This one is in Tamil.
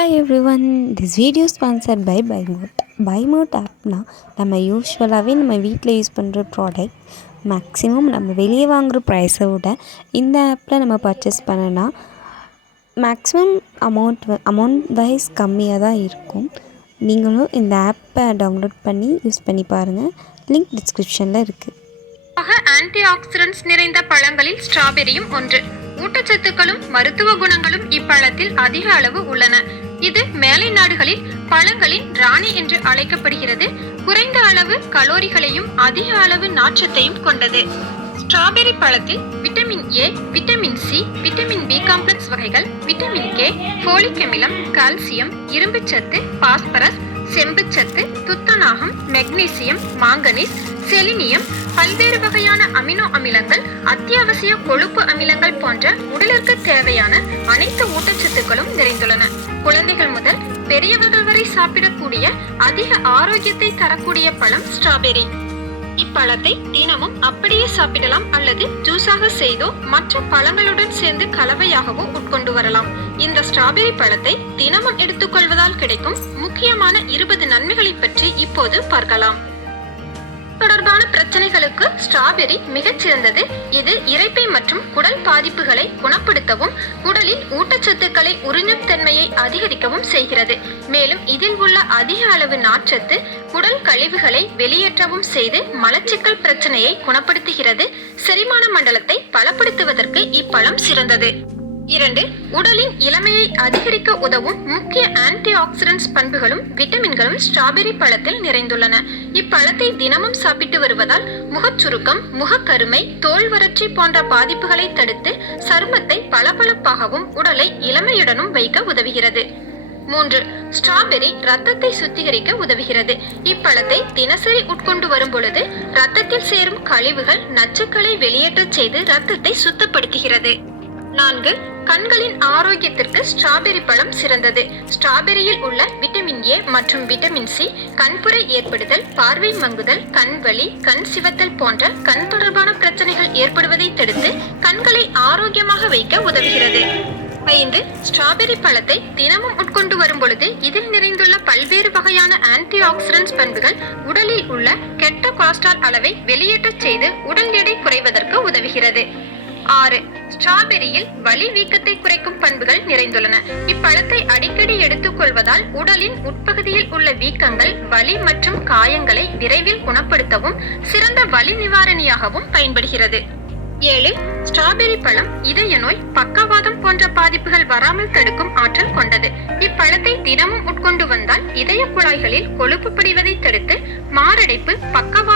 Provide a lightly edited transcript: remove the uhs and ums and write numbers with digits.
Hi everyone, this video is sponsored by BuyMote. BuyMote Apna நம்ம யூஸ்வலாகவே நம்ம வீட்டில் யூஸ் பண்ணுற ப்ராடக்ட் மேக்ஸிமம் நம்ம வெளியே வாங்குகிற ப்ரைஸை விட இந்த ஆப்பில் நம்ம பர்ச்சேஸ் பண்ணனா மேக்ஸிமம் அமௌண்ட் வைஸ் கம்மியாக தான் இருக்கும். நீங்களும் இந்த ஆப்பை டவுன்லோட் பண்ணி யூஸ் பண்ணி பாருங்கள். லிங்க் டிஸ்கிரிப்ஷனில் இருக்குது. ஆன்டி ஆக்சிடென்ட்ஸ் நிறைந்த பழங்களில் ஸ்ட்ராபெரியும் ஒன்று. ஊட்டச்சத்துக்களும் மருத்துவ குணங்களும் இப்பழத்தில் அதிக அளவு உள்ளன. இது மேலை நாடுகளில் பழங்களின் ராணி என்று அழைக்கப்படுகிறது. குறைந்த அளவு கலோரிகளையும் அதிக அளவு நாற்றத்தையும் கொண்டது. ஸ்ட்ராபெரி பழத்தில் vitamin A, vitamin C, vitamin B complex வகைகள், விட்டமின் கே, ஃபோலிக் அமிலம், கால்சியம், இரும்புச்சத்து, பாஸ்பரஸ், செம்புச்சத்து, துத்தநாகம், மெக்னீசியம், மாங்கனீஸ், செலினியம், பல்வேறு வகையான அமினோ அமிலங்கள், அத்தியாவசிய கொழுப்பு அமிலங்கள் போன்ற உடலிற்கு தேவையான அனைத்து ஊட்டச்சத்துக்களும் நிறைந்துள்ளன. குழந்தைகள் முதல் பெரியவர்கள் வரை சாப்பிடக்கூடிய அதிக ஆரோக்கியத்தை தரக்கூடிய பழம் ஸ்ட்ராபெரி. இப்பழத்தை தினமும் அப்படியே சாப்பிடலாம் அல்லது ஜூஸாக செய்தோ மற்ற பழங்களுடன் சேர்ந்து கலவையாகவோ உட்கொண்டு வரலாம். இந்த ஸ்ட்ராபெரி பழத்தை தினமும் எடுத்துக்கொள்வதால் கிடைக்கும் முக்கியமான 20 நன்மைகளை பற்றி இப்போது பார்க்கலாம். தொடர்பான பிரச்சனைகளுக்கு ஸ்ட்ராபெரி மிகச்சிறந்தது. இது இரைப்பை மற்றும் குடல் பாதிப்புகளை குணப்படுத்தவும் உடலில் ஊட்டச்சத்துக்களை உறிஞ்சும் தன்மையை அதிகரிக்கவும் செய்கிறது. மேலும் இதில் உள்ள அதிக அளவு நார்ச்சத்து குடல் கழிவுகளை வெளியேற்றவும் செய்து மலச்சிக்கல் பிரச்சனையை குணப்படுத்துகிறது. செரிமான மண்டலத்தை பலப்படுத்துவதற்கு இப்பழம் சிறந்தது. 2. உடலின் இளமையை அதிகரிக்க உதவும் முக்கிய ஆன்டி ஆக்சிடென்ட்ஸ் பண்புகளும் விட்டமின்களும் ஸ்ட்ராபெரி பழத்தில் நிறைந்துள்ளன. இப்பழத்தை தினமும் சாப்பிட்டு வருவதால் முகச்சுருக்கம், முகக்கருமை, தோல் வறட்சி போன்ற பாதிப்புகளை தடுத்து சருமத்தை பளபளப்பாகவும் உடலை இளமையுடனும் வைக்க உதவுகிறது. 3. ஸ்ட்ராபெரி ரத்தத்தை சுத்திகரிக்க உதவுகிறது. இப்பழத்தை தினசரி உட்கொண்டு வரும் பொழுது ரத்தத்தில் சேரும் கழிவுகள், நச்சுக்களை வெளியேற்றச் செய்து ரத்தத்தை சுத்தப்படுத்துகிறது. 4. கண்களின் ஆரோக்கியத்திற்கு ஸ்ட்ராபெரி பழம் சிறந்தது. ஸ்ட்ராபெரியில் உள்ள விட்டமின் ஏ மற்றும் விட்டமின் சி கண்புரை ஏற்படுதல், பார்வை மங்குதல், கண் வலி, கண் சிவத்தல் போன்ற கண் தொடர்பான பிரச்சனைகள் ஏற்படுவதை தடுத்து கண்களை ஆரோக்கியமாக வைக்க உதவுகிறது. 5. ஸ்ட்ராபெரி பழத்தை தினமும் உட்கொண்டு வரும் பொழுது இதில் நிறைந்துள்ள பல்வேறு வகையான ஆன்டி ஆக்சிடென்ட்ஸ் பண்புகள் உடலில் உள்ள கெட்ட கொலஸ்ட்ரால் அளவை வெளியேற்றச் செய்து உடல் எடை குறைவதற்கு உதவுகிறது. 6. ஸ்ட்ராபெரியில் வலி வீக்கத்தை குறைக்கும் பண்புகள் நிறைந்துள்ளன. இப்பழத்தை அடிக்கடி எடுத்துக்கொள்வதால் உடலின் உட்பகுதியில் உள்ள வீக்கங்கள், வலி மற்றும் காயங்களை விரைவில் குணப்படுத்தவும் சிறந்த வலி நிவாரணியாகவும் பயன்படுகிறது. 7. ஸ்ட்ராபெரி பழம் இதய நோய், பக்கவாதம் போன்ற பாதிப்புகள் வராமல் தடுக்கும் ஆற்றல் கொண்டது. இப்பழத்தை தினமும் உட்கொண்டு வந்தால் இதய குழாய்களில் கொழுப்பு படிவதை தடுத்து மாரடைப்பு, பக்கவாதம்